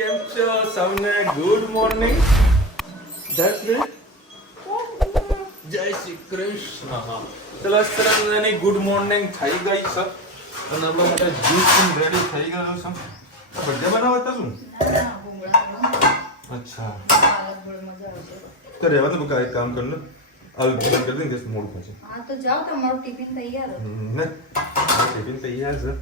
કેમ છો સૌને ગુડ મોર્નિંગ જય શ્રી કૃષ્ણ ચલો સરસ ગુડ મોર્નિંગ થઈ ગઈ છે અને આપણા માટે જ્યુસ રેડી થઈ ગયો છે બર્થડે બનાવતા શું અચ્છા તો રહેવા તો એક કામ કર ને આલ બંધ કરી દે કે મોડું થશે હા તો જાઓ તમારું ટિફિન તૈયાર ને ટિફિન તૈયાર છે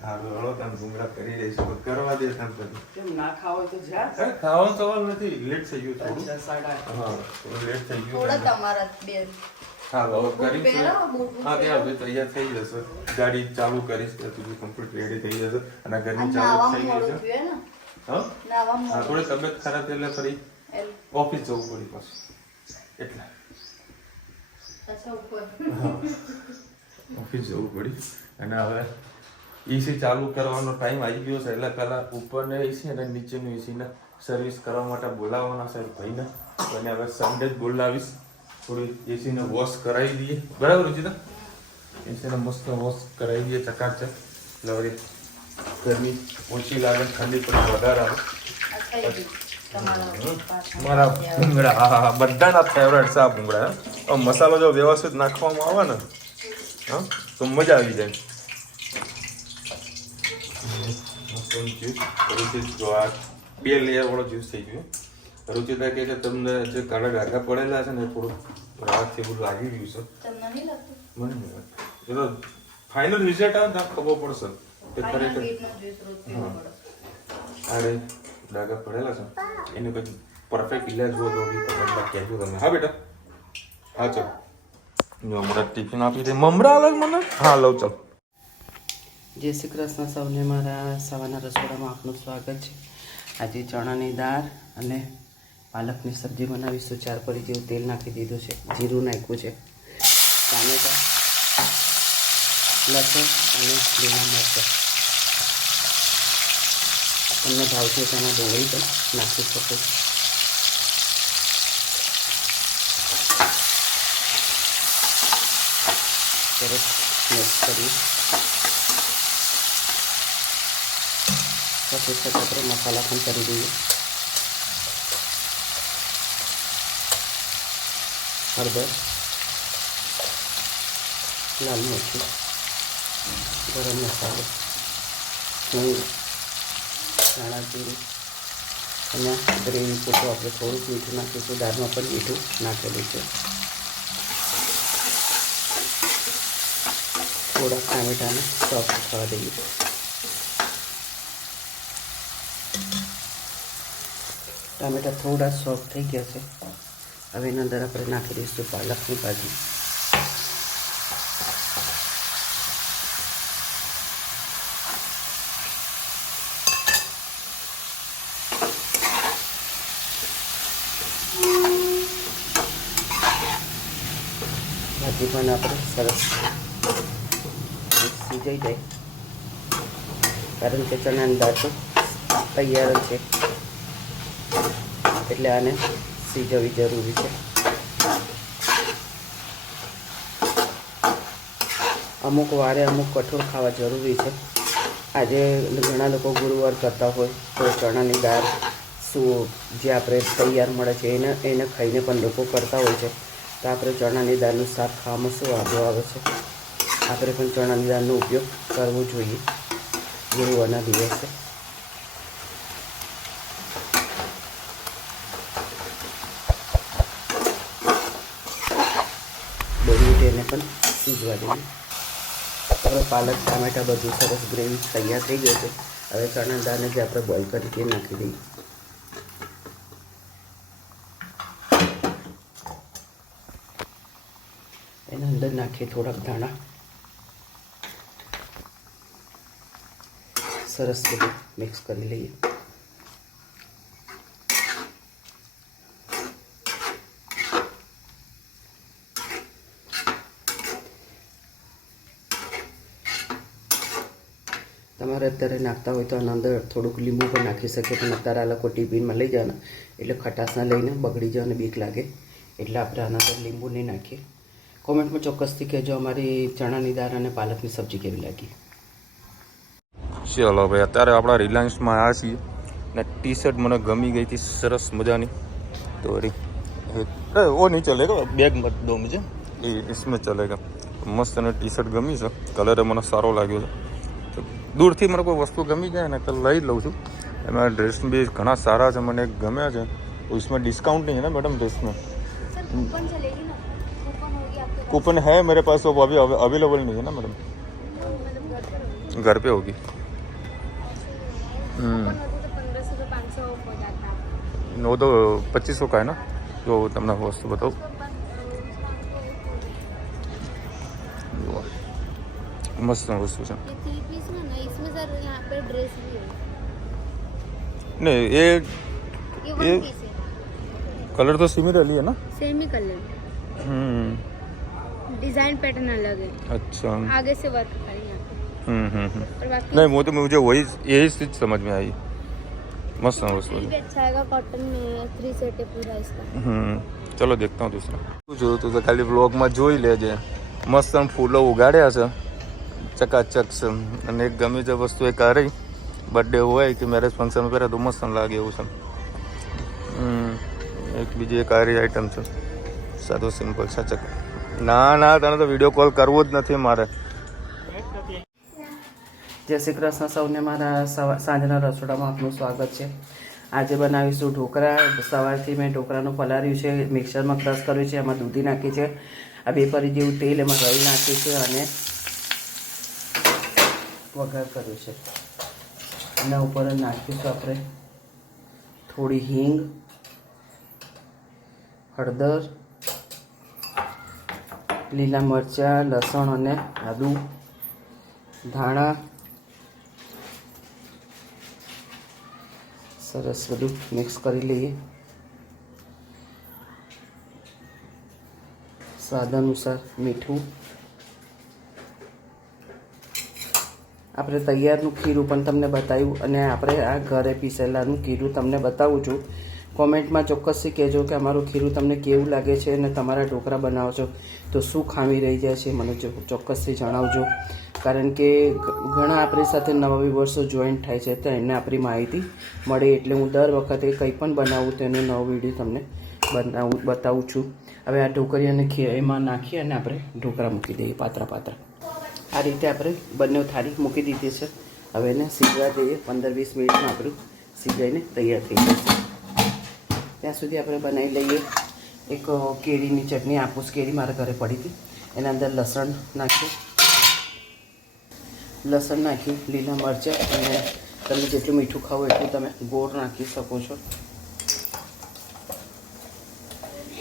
આ હળો કામ ભૂંગળા કરી રહીશું કરવા દે કામ કરી કેમ ના ખાવ તો જા ખાવાનું સવાલ નથી લેટ થઈ ગયું થોડું અચ્છા સાડા હા થોડું લેટ થઈ ગયું થોડા તમારા બે હા હવે કરી છે પહેરાવો, બૂટ હા ત્યાં હવે તૈયાર થઈ જશે ગાડી ચાલુ કરીશ ત્યાં સુધી કમ્પ્લીટ રેડી થઈ જશે અને ઘરની અને ચાલુ નાવા થઈ ગઈ મોડું છે થયું ને હા નાવા હા મોડું થોડી તબિયત ખરાબ એટલે ફરી એલ- ઓફિસ જવું પડી પાછું એટલે અચ્છા ઉપર ઓફિસ જવું પડી અને હવે એસી ચાલુ કરવાનો ટાઈમ આવી ગયો છે એટલે પહેલા ઉપરને એસી અને નીચેનું એસીને સર્વિસ કરવા માટે બોલાવવાના છે ભાઈને અને હવે સન્ડે જ બોલાવીશ થોડી એસીને વોશ કરાવી દઈએ બરાબર રુચિતા એસીને મસ્ત વોશ કરાવી દઈએ ચકાચક એટલે વળી ગરમી ઓછી લાગે ઠંડી પણ વધારે આવે આ થઈ ગયું તમારા મારા ભૂંગળા હા બધાના ફેવરેટ છે આ ભૂંગળા હો. મસાલો જો વ્યવસ્થિત નાખવામાં આવે ને હા તો મજા આવી જાય જો આ 2 લેયર વાળો જ્યુસ થઈ ગયો રુચિતા કહે છે તમને જે કાળા ડાઘા પડેલા છે ને થોડું રાહતથી બધું લાગી ગયું છે તમને નહીં લાગતું મને નહીં લાગતું. એ તો ફાઇનલ રિઝલ્ટ આવે ને ખબર પડશે કે ફાઇનલ ખરેખર બીટનો જ્યુસ રોજ પીવો પડે અરે ડાઘા પડેલા છે એને પછી પરફેક્ટ ઇલાજ હોય તો બી તમને કહેજો તમે હા બેટા હા ચાલો જો હમણાં ટિફિન આપી દે મમરા અલગ મને હા લઉં ચાલ જય શ્રી કૃષ્ણ સૌને મારા સવારના રસોડામાં આપનું સ્વાગત છે આજે ચણાની દાળ અને પાલકની સબ્જી બનાવીશું 4 પડી જેવું તેલ નાખી દીધું છે જીરું નાખ્યું છે ટામેટા લસણ અને લીલા મરચાં તમને ભાવશે તેના ડુંગળી પણ નાખી શકો છો સરસ મિક્સ કરી સાથે સાથે આપણે મસાલા પણ કરી દઈએ હળદર લાલ મરચું ગરમ મસાલો હિંગ ધાણા જીરું અને ગ્રેવી પૂરતું આપણે થોડુંક મીઠું નાખીશું દાળમાં પણ મીઠું નાખેલું છે થોડાક ટામેટાને સોફ્ટ થવા દઈએ ટામેટા થોડા સોફ્ટ થઈ ગયા છે હવે એના અંદર આપણે નાખી દઈશું પાલકની ભાજી ભાજી પણ આપણે સરસ સિજાઈ જાય કારણ કે ચણાની દાળ તો તૈયાર જ છે એટલે આને સિજવવી જરૂરી છે અમુક વારે અમુક કઠોળ ખાવા જરૂરી છે આજે ઘણા લોકો ગુરુવાર કરતા હોય તો ચણાની દાળ શું જે આપણે તૈયાર મળે છે એને ખાઈને પણ લોકો કરતા હોય છે તો આપણે ચણાની દાળનું શાક ખાવામાં શું વાંધો આવે છે આપણે પણ ચણાની દાળનો ઉપયોગ કરવો જોઈએ ગુરુવારના દિવસે એને પણ સીજવા દઈએ હવે પાલક ટામેટા બધું સરસ ગ્રેવી તૈયાર થઈ ગઈ છે હવે ચણા દાળને જે આપણે બોઇલ કરી તે નાખી દઈએ એના અંદર નાખીએ થોડાક ધાણા સરસ બધું મિક્સ કરી લઈએ તમારે અત્યારે નાખતા હોય તો આના અંદર થોડુંક લીંબુ પણ નાખી શકે પણ અત્યારે આ લોકો ટિફિનમાં લઈ જવાના એટલે ખટાશના લઈને બગડી જવાને બીક લાગે એટલે આપણે આના પર લીંબુ નહીં નાખીએ કોમેન્ટમાં ચોક્કસથી કહેજો અમારી ચણાની દાળ અને પાલકની સબ્જી કેવી લાગી ચલો ભાઈ અત્યારે આપણા રિલાયન્સમાં આવ્યા છીએ ને ટી શર્ટ મને ગમી ગઈ હતી સરસ મજાની. તો અરે वो नहीं चलेगा, बैग मत दो मुझे, ये इसमें चलेगा. મસ્ત અને ટી શર્ટ ગમી છે, કલર મને સારો લાગ્યો છે. તો દૂરથી મને કોઈ વસ્તુ ગમી જાય ને તો લઈ લઉં છું. એમાં ડ્રેસ બી ઘણા સારા છે, મને ગમ્યા છે. इसमें डिस्काउंट नहीं है ना मैडम ड्रेस में? कूपन चलेगी ना, कूपन होगी आपके पास? कूपन है मेरे पास, वो अभी अवेलेबल नहीं है ना मैडम, मतलब घर पे होगी. कूपन होती तो 1500 से 500 ऑफ हो जाता. वो तो 2500 का है ना, जो તમને વસ્તુ बताऊँ. मस्त वस्तु है. ये 3 पीस में ना, इसमें सर यहाँ पे ड्रेस भी है. नहीं ये ये 1 पीस है, कलर तो सिमिलर है ना. सेम ही कलर, डिजाइन पैटर्न अलग है, अच्छा. आगे से वर्क करें यहाँ पे. और बाकी नहीं वो तो मुझे वही यही चीज समझ में आई. मस्त वस्तु ये भी है. अच्छा आएगा, कॉटन में है, 3 सेट है पूरा इसका. ચલો દેખતા હું દૂસરા. જો તું તો ખાલી બ્લોગમાં જોઈ લેજે. મસ્ત ફૂલો ઉગાડ્યા છે, ચકાચક છે. અને એક ગમી જે વસ્તુ એક આ રહી, બર્થડે હોય કે મેરેજ ફંક્શન પહેરે તો મસ્ત લાગે એવું છે. એક બીજી એક આરી આઈટમ છે, સાદો સિમ્પલ છચક. ના ના, તને તો વિડીયો કોલ કરવો જ નથી મારે. જય શ્રી કૃષ્ણ સૌને, મારા સાંજના રસોડામાં આપનું સ્વાગત છે. આજે બનાવીશું ઢોકળા. સવારથી મેં ઢોકળાનું પલાળ્યું છે, મિક્સરમાં ક્રશ કર્યું છે, એમાં દૂધી નાખી છે, આ 2 પરી જેવું તેલ એમાં રઈ નાખ્યું છે અને વઘાર કર્યો છે. એના ઉપર નાખીશું આપણે થોડી હિંગ, હળદર, લીલા મરચાં, લસણ અને આદું, ધાણા. સરસ બધું મિક્સ કરી લઈએ. સ્વાદ અનુસાર મીઠું. આપણે તૈયારનું ખીરું પણ તમને બતાવ્યું અને આપણે આ ઘરે પીસેલાનું ખીરું તમને બતાવું છું. કોમેન્ટમાં ચોક્કસથી કહેજો કે અમારું ખીરું તમને કેવું લાગે છે અને તમારા ઢોકળા બનાવો છો તો શું ખામી રહી જાય છે, મને ચોક્કસથી જણાવજો. કારણ કે ઘણા આપણી સાથે નવા વર્ષો જોઈન્ટ થાય છે તો એને આપણી માહિતી મળે, એટલે હું દર વખતે કંઈ પણ બનાવું તો એનો નવો વિડીયો તમને બતાવું છું. હવે આ ઢોકળીઓને એમાં નાખી અને આપણે ઢોકળા મૂકી દઈએ પાતળા પાતળા. આ રીતે આપણે બંને થાળી મૂકી દીધી છે. હવે એને સીજવા દઈએ. 15-20 મિનિટમાં આપણું સીજાઈને તૈયાર થઈ જશે. ત્યાં સુધી આપણે બનાવી લઈએ એક કેરીની ચટણી. આપૂસ કેરી મારા ઘરે પડી હતી, એના અંદર લસણ નાખ્યું, લીલા મરચાં અને તમે જેટલું મીઠું ખાવો એટલું તમે ગોળ નાખી શકો છો.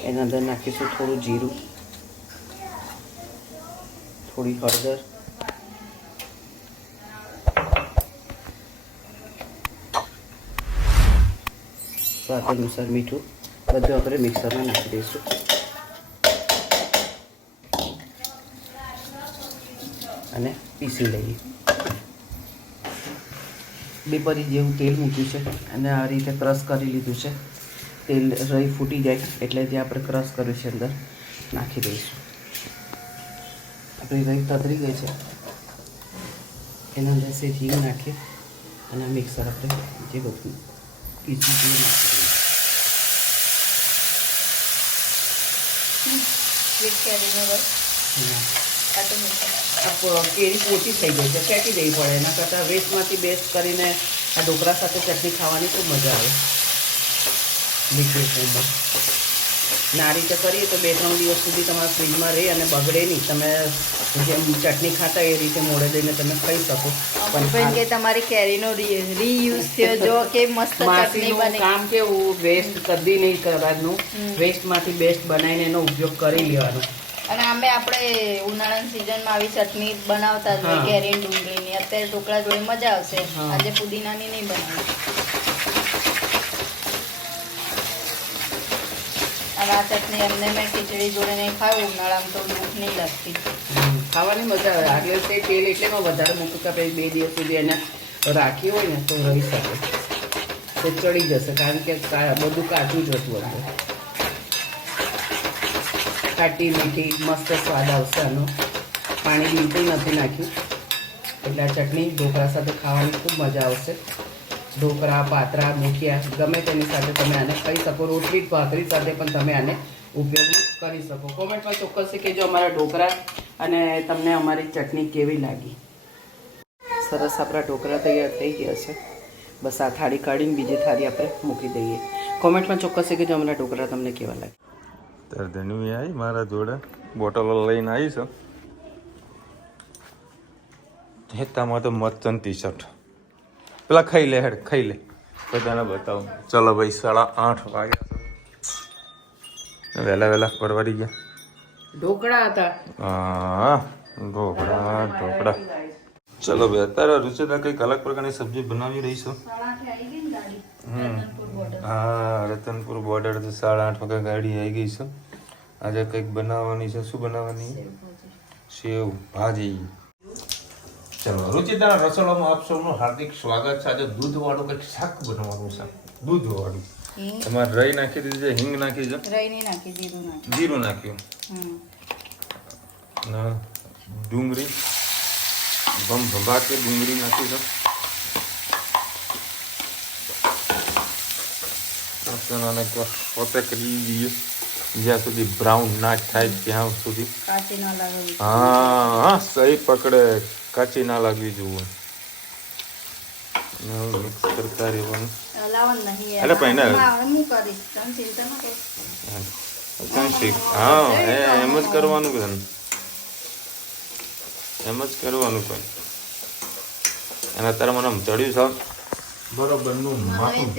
એના અંદર નાખીશું થોડું જીરું, થોડી હળદર, સ્વાદ અનુસાર મીઠું. બધું આપણે મિક્સરમાં નાખી દઈશું. અને પીસી લઈએ. 2 પરી જેવું તેલ મૂક્યું છે અને આ રીતે ક્રશ કરી લીધું છે. તેલ રઈ ફૂટી જાય એટલે જે આપણે ક્રશ કર્યું છે અંદર નાખી દઈશું. આપણી રઈ તતરી ગઈ છે, એના અંદર સેજ હિંગ નાખીએ અને મિક્સર આપણે જે બધું પીસી તે નાખી દઈએ. કેરીનો રસ કાઢી મૂકો. કેરી ઓછી થઈ ગઈ છે, ફેંકી દેવી પડે. એના કરતાં વેસ્ટમાંથી બેસ્ટ કરીને આ ઢોકળા સાથે ચટણી ખાવાની ખૂબ મજા આવે લિક્વિડ ફોર્મમાં. ને આ રીતે કરીએ તો 2-3 દિવસ સુધી તમારા ફ્રીજમાં રહે અને બગડે નહીં. તમે જેમ ચટણી ખાતા એ રીતે મોડે દઈને તમે ખાઈ શકો. પણ કે તમારી કેરીનો રીયુઝ થયો, જો કે મસ્ત ચટણી માસીનું બની. કામ કેવું, વેસ્ટ કદી નહીં કરવાનું, વેસ્ટમાંથી બેસ્ટ બનાવીને એનો ઉપયોગ કરી લેવાનો. અને આમે આપણે ઉનાળાની સિઝનમાં આવી ચટણી બનાવતા જ હોય, કેરી ડુંગળીની. અત્યારે ઢોકળા જોડે મજા આવશે. આજે પુદીનાની નહીં બનાવી. અને આ ચટણી એમને મેં ખીચડી જોડે નહીં ખાવું ઉનાળામાં તો ભૂખ નહીં લાગતી. ખાવાની મજા આવે. આગળ તે તેલ એટલેમાં વધારે મૂકું કે આપણે 2 દિવસ સુધી એને રાખી હોય ને તો રહી શકે, તો ચડી જશે. કારણ કે બધું કાચું જ હતું અંદર. ખાટી મીઠી મસ્ત સ્વાદ આવશે આનો. પાણી બિલકુલ નથી નાખ્યું એટલે આ ચટણી ઢોકળા સાથે ખાવાની ખૂબ મજા આવશે. ઢોકળા પાત્રા મુઠિયા ગમે તેની સાથે તમે આને ખાઈ શકો. રોટલી ભાખરી સાથે પણ તમે આને ઉપયોગ કરી શકો. કોમેન્ટમાં ચોક્કસથી કહેજો અમારા ઢોકળા અને તમને અમારી ચટણી કેવી લાગી. સરસ આપણા ઢોકળા તૈયાર થઈ ગયા છે. બસ આ થાળી કાઢીને બીજી થાળી આપણે મૂકી દઈએ. કોમેન્ટમાં ચોક્કસથી કહેજો અમારા ઢોકળા તમને કેવા લાગે. ત્યારે ધનવી આવી મારા જોડે બોટલો લઈને આવી છે. હેતામાં તો મસ્તન ટી શર્ટ પેલા ખાઈ લે હેડ ખાઈ લે બધાને બતાવું. ચલો ભાઈ 8:30 વાગ્યા છે. વહેલા વહેલા પરવારી ગયા. ઢોકળા હતા. હા ઢોકળા. ચલો ભાઈ અત્યારે રુચિતા કંઈક અલગ પ્રકારની સબ્જી બનાવી રહી છે. હા રતનપુર બોર્ડર 8:30 વાગે ગાડી આવી ગઈ છે. આજે કંઈક બનાવવાની છે. શું બનાવવાની? સેવ ભાજી. ચલો રુચિતાના રસોડામાં આપ સૌનું હાર્દિક સ્વાગત છે. આજે દૂધવાળું કંઈક શાક બનાવવાનું છે. દૂધવાળું. તમારે રાઈ નાખી દીધી છે, હિંગ નાખી છે, જીરું નાખ્યું, ડુંગળી ભંભાતે ડુંગળી નાખી છે. પોતે કરી દઈએ જ્યાં સુધી બ્રાઉન ના થાય ત્યાં સુધી. હા સહી પકડે, કાચી ના લાગવી જોઈએ. મિક્સ કરતા રહેવાનું. અરે પણ હા એમ જ કરવાનું કે એમ જ કરવાનું કોઈ. અને અત્યારે મને ચડ્યું છે બરોબરનું માથું.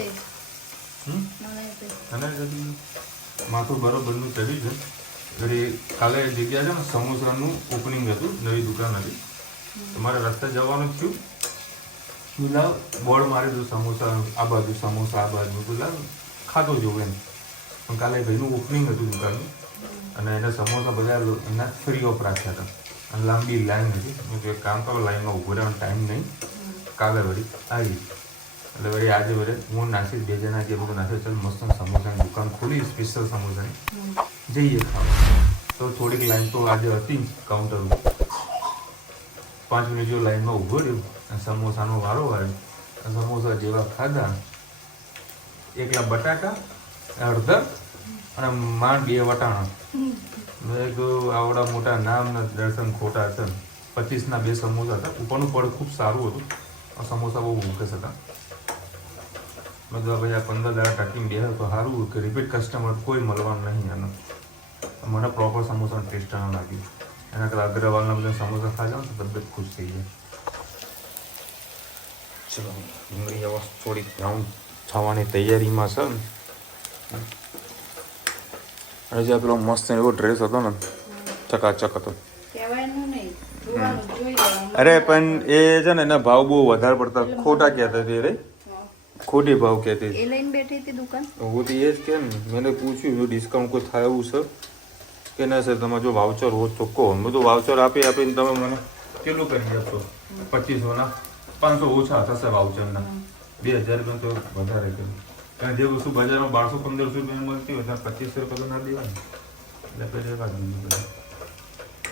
માથું બરોબરનું ચડ્યું છે. એટલે કાલે જગ્યા છે ને સમોસાનું ઓપનિંગ હતું, નવી દુકાન હતી. તમારે રસ્તે જવાનું થયું પેલા બોર્ડ મારી દઉં સમોસા આ બાજુ, સમોસા આ બાજુ, પેલા ખાતો જોવું એમ. પણ કાલે ભાઈનું ઓપનિંગ હતું દુકાનનું અને એને સમોસા બધા એના ફ્રી ઓફ રાખ્યા હતા અને લાંબી લાઈન હતી. મેં એક કામ કરો, લાઈનમાં ઊભો રહેવાનો ટાઈમ નહીં. કાલે વળી આવી એટલે વળી આજે વળી હું નાસી 2 જણા જે બધું નાખે ચાલ મસ્ત સમોસાની દુકાન ખોલી, સ્પેશિયલ સમોસાની જઈએ ખાવા. તો થોડીક લાઈન તો આજે હતી કાઉન્ટર ઉપર. 5 મિનિટ જેવું લાઈનમાં ઊભો રહ્યો અને સમોસાનો વારો આવ્યો. સમોસા જેવા ખાધા, એકલા બટાકા હળદર અને માંડ 2 વટાણા. મેં કહ્યું આવડા મોટા નામના દર્શન ખોટા છે. 25ના 2 સમોસા હતા. ઉપરનું પડ ખૂબ સારું હતું. સમોસા બહુ મુકેશ હતા. મેં કીધું ભાઈ આ 15 દાડા ટકીને બે તો સારું કે રિપીટ કસ્ટમર કોઈ મળવાનું નહીં. એનો મને પ્રોપર સમોસાનો ટેસ્ટ ના લાગ્યું. એના કરતાં અગ્રવાલના બધા સમોસા ખાઈ તો તબિયત ખુશ થઈ જાય. ચલો ડુંગળી હવે થોડી બ્રાઉન થવાની તૈયારીમાં છે. અને જે પેલો મસ્ત એવો ડ્રેસ હતો ને ચકાચક હતો. અરે પણ એ છે ને એના ભાવ બહુ વધારે પડતા ખોટા કહેતા હતી. રે ખોટી ભાવ કહેતી હતી. હું તો એ જ કે મેં પૂછ્યું ડિસ્કાઉન્ટ કોઈ થાય એવું છે કે ના સર તમે જો વાઉચર હો તો કહો. બધું વાઉચર આપીને તમે મને કેટલું કરી આપશો? 2500ના 500 ઓછા થશે વાઉચરના. 2000 રૂપિયા તો વધારે કર્યું. કારણ જે વસ્તુ બજારમાં 1200-1500 રૂપિયા મળતી હોય ત્યાં 2500 રૂપિયા તો ના દેવાય. એટલે પેલા દીધું બધા.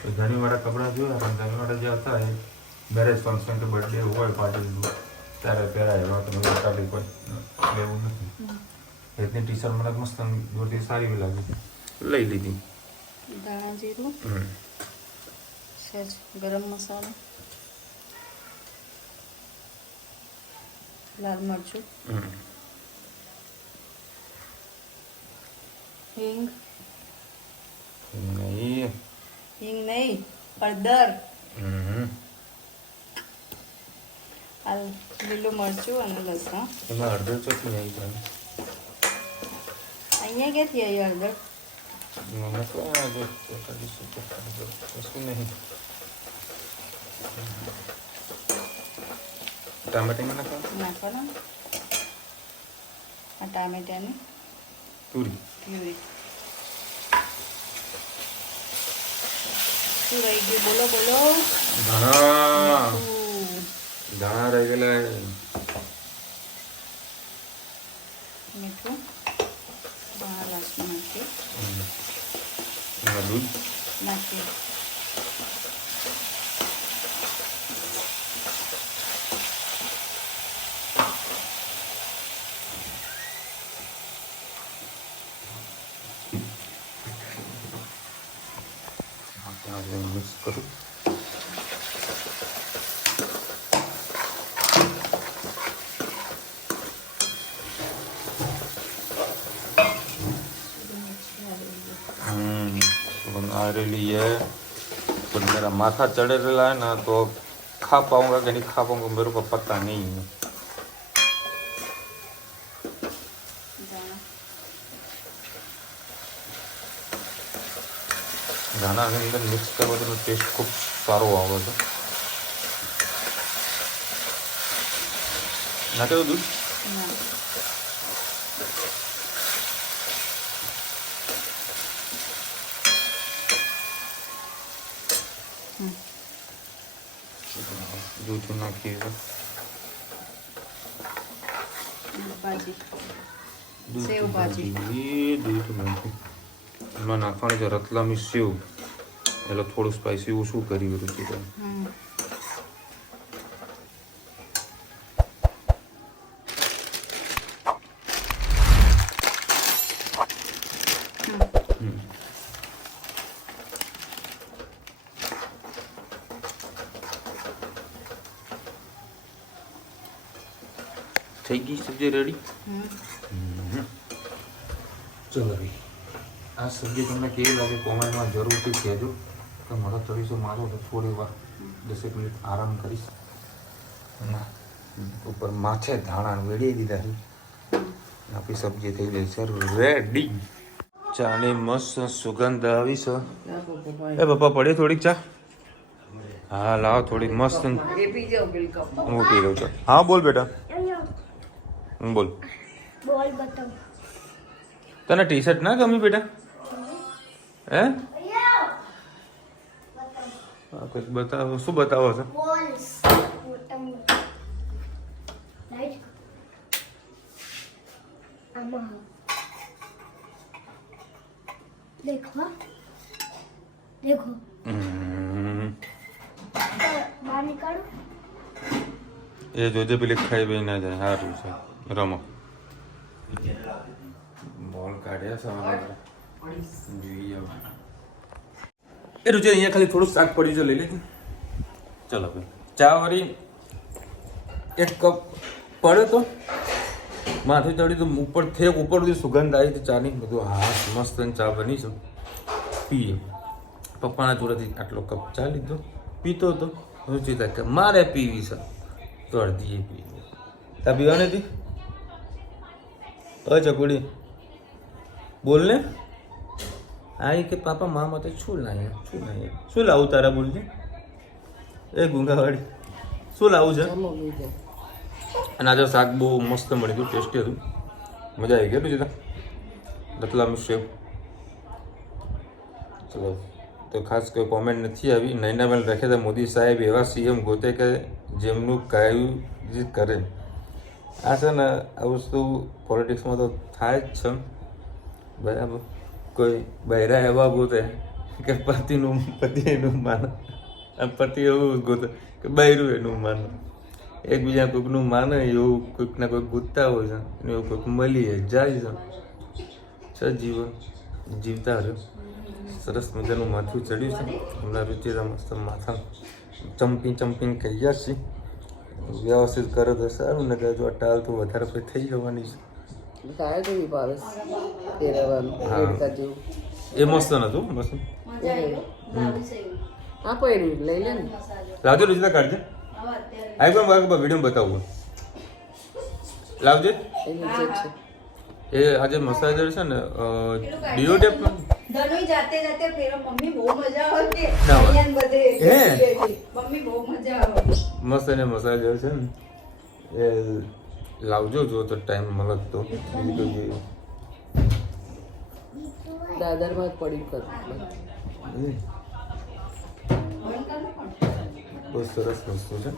તો ધણીવાળા કપડાં જોયા પણ ધણીવાળા જે હતા એ મેરેજ ફંક્શન કે બર્થડે હોય પાર્ટી ત્યારે પહેરાય. એવા તો બધા કાઢી કોઈ લેવું નથી. એટલી ટી શર્ટ મને મસ્ત જોરથી સારી લાગી, લઈ લીધી. ધાણા જીરું, સહેજ ગરમ મસાલો, લાલ મરચું, હિંગ નહીં હળદર, લીલું મરચું અને લસણ. એમાં હળદર ચોખ્ખી આવી જાય. અહીંયા ક્યાંથી આવી હળદર? મને કશું નહીં. ટામેટા નાખવાના. આ ટામેટાની પૂરી. શું રહી ગયું? બોલો બોલો. દાણા રહી ગયેલા. મીઠું, દાણા લસણ નાખી, દૂધ નાખી, મિક્સ કરું. आ रही है तो मेरा माथा चढ़े रहा है ना, तो खा पाऊंगा कि नहीं खा पाऊंगा मेरे को पता नहीं है. ધાણા અંદર મિક્સ કરવા તો ટેસ્ટ ખૂબ સારો આવે છે. નાખે દૂધ દૂધ નાખીએ સેવ ભાજી દૂધ નાખી એમાં નાખવાની છે રતલામી સેવ, એટલે થોડું સ્પાઈસી ઓછું કર્યું રુચિ. થઈ ગઈ સબ્જી રેડી. ચલો ભાઈ, આ સબ્જી તમને કેવી લાગે કોમેન્ટમાં જરૂરથી કહેજો. તો મારો તરીસો મારો તો થોડી વાર 10 મિનિટ આરામ કરીશ. ના ઉપર માથે ધાણા વેડી દીધા છે. આપણી સબ્જી થઈ ગઈ છે રેડી. ચાની મસ્ત સુગંધ આવી છે. એ પપ્પા પડે થોડીક ચા. હા લાવો થોડીક મસ્ત. હું પી લઉં છું. હા બોલ બેટા. બોલ. બોલ બતાવ. તને ટી શર્ટ ના ગમી બેટા? હે કંઈક બતાવો. શું બતાવો છો? બોલ્સ મોટા મોટા લાઈટ આમાં દેખો દેખો બહાર નીકાળો. એ જોજે પેલી ખાઈ બી ના જાય. સારું છે રમો. બોલ કાઢ્યા સવારે જોઈએ. એ રુચિ અહીંયા ખાલી થોડું શાક પડ્યું છે, લઈ લેજે. ચલો ભાઈ, ચા વળી 1 કપ પડ્યો તો માથે ચડી તો ઉપર થેક ઉપર સુધી સુગંધ આવી તો ચાની બધું. હા મસ્ત ચા બની છે. પીએ. પપ્પાના જોડેથી આટલો કપ ચા લીધો, પીતો હતો. રુચિતા કે મારે પીવી છે તો અડધી પી. તા પીવાની હતી? ચકુડી બોલ ને. આ કે પાપા મા માટે શું લાવ્યા? શું લાવું તારા બોલજે. એ ગુંગાવાડી શું લાવું છે? અને આજે શાક બહુ મસ્ત મળી ગયું, ટેસ્ટી હતું, મજા આવી ગઈ. બીજું રતલામી સેવ. ચલો તો ખાસ કોઈ કોમેન્ટ નથી આવી. નૈનાબેન રાખે તો મોદી સાહેબ એવા સીએમ ગોતે કે જેમનું કાયું જ કરે. આ છે ને આ વસ્તુ પોલિટિક્સમાં તો થાય જ છે બરાબર. કોઈ બૈરા એવા ગોતે કે પતિ એનું માને, પતિ એવું ગોતે કે બૈરું એનું માને. એકબીજા કોઈકનું માને એવું કોઈકના કોઈક ગોતતા હોય છે, એવું કોઈક મળીએ જાય છે. જીવન જીવતા રહ્યો. સરસ મજાનું માથું ચડ્યું છે હમણાં. રુચિરા મસ્ત માથા ચમ્પિંગ કહી ગયા છીએ. વ્યવસ્થિત કરો તો સારું, ને કે જો ટાલ તો વધારે પછી થઈ જવાની છે. થાય તો પારસ એ મસ્ત નતું મસ્ત. હા પહેર્યું લઈ લે ને. લાવજો રુચિતા કાઢજે. આ પણ વિડીયો બતાવું. લાવજે. એ નીચે જ છે. એ આજે મસાજર છે ને ડીઓડેપ ધનુઈ જાતે ફેરો. મમ્મી બહુ મજા આવતી. ના હોય. અહીંયા બધે હે? મમ્મી બહુ મજા આવે. મસ્ત એને મસાજર છે ને એ લાવજો જો તો ટાઈમ મળે તો. બીજું તો જોઈએ દાદરમાં જ પડી કર. બહુ સરસ વસ્તુ છે.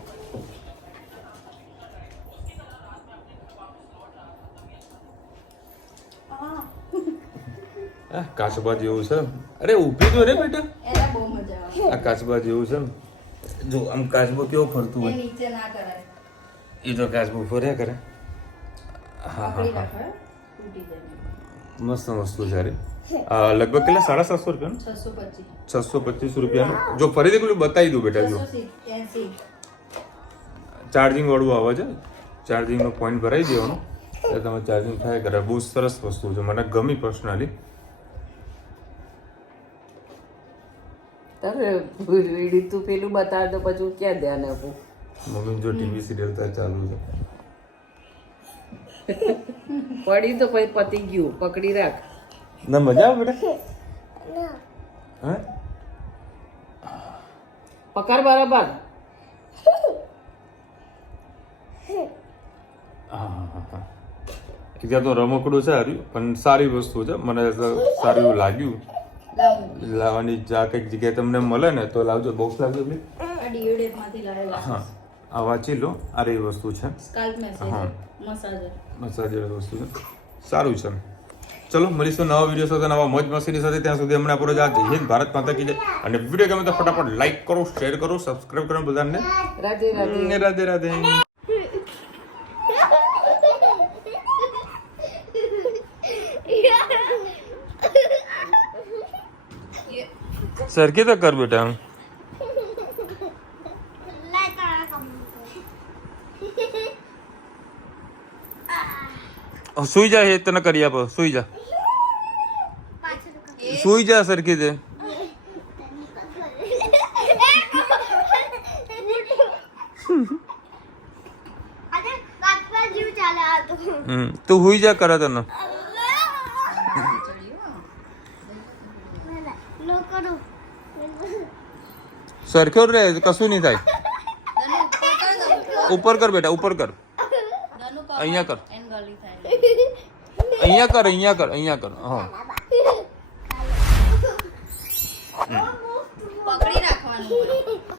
કાચબા જેવું છે. અરે ઊભી જો રે બેટા. એને બહુ મજા આવે. આ કાચબા જેવું છે ને. જો આમ કાચબો કેવો ફરતું એ હોય. નીચે ના કરાય. એ તો કાચબો ફર્યા કરે. હા હા પકડી હા રાખો, તૂટી જાય. મસ્ત વસ્તુ છે રે. લગભગ કેટલા 750 રૂપિયાનું 625 625 રૂપિયાનું. જો ફરીથી પેલું બતાવી દઉં બેટા, જો 680 ચાર્જિંગ વાળું આવે છે. ચાર્જિંગનો પોઈન્ટ ભરાઈ દેવાનો એટલે તમે ચાર્જિંગ થાય કરે. બહુ સરસ વસ્તુ છે, મને ગમી પર્સનલી. તારે રીડી તું પેલું બતાવે તો પછી હું ક્યાં ધ્યાન આપું? મમ્મી જો ટીવી સિરિયલ ત્યાં ચાલુ છે. પડી તો પછી પતી ગયું, પકડી રાખ. ના મજા આવે બેટા? હે? પકડ બરાબર. હા. ત્યાં તો રમકડું છે હાર્યું, પણ સારી વસ્તુ છે. મને તો સારું એવું લાગ્યું. લાવવાની જા કંઈક જગ્યાએ તમને મળે ને તો લાવજો. બોક્સ લાવજો પ્લીઝ. આ ડીઓડેટ માંથી લાવેલા હા, આ વાંચી લો. આ રહી વસ્તુ છે. સ્કાલ્પ મેસેજ હા. મસાજર. મસાજર વસ્તુ છે, સારું છે. ચલો મળીશું નવા વિડીયો સાથે, નવા મોજ મસ્તીની સાથે. ત્યાં સુધી હમણાં આપણો જય હિન્દ, ભારત માતા કી જય. અને વિડીયો ગમે તો ફટાફટ લાઈક કરો, શેર કરો, સબસ્ક્રાઇબ કરો બધાને. રાધે રાધે. રાધે રાધે. સરખી તો કર બેટા. સુઈ જા, એ તને કરી આપો. સુઈ જા, સુઈ જા સરખી તે. તું હુઈ જા કરે તને. સરખ્યો રે, કશું નહીં થાય. ઉપર કર બેટા, ઉપર કર. અહીંયા કર, અહીંયા કર, અહીંયા કર, અહીંયા કર. હા, પકડી રાખવાનું.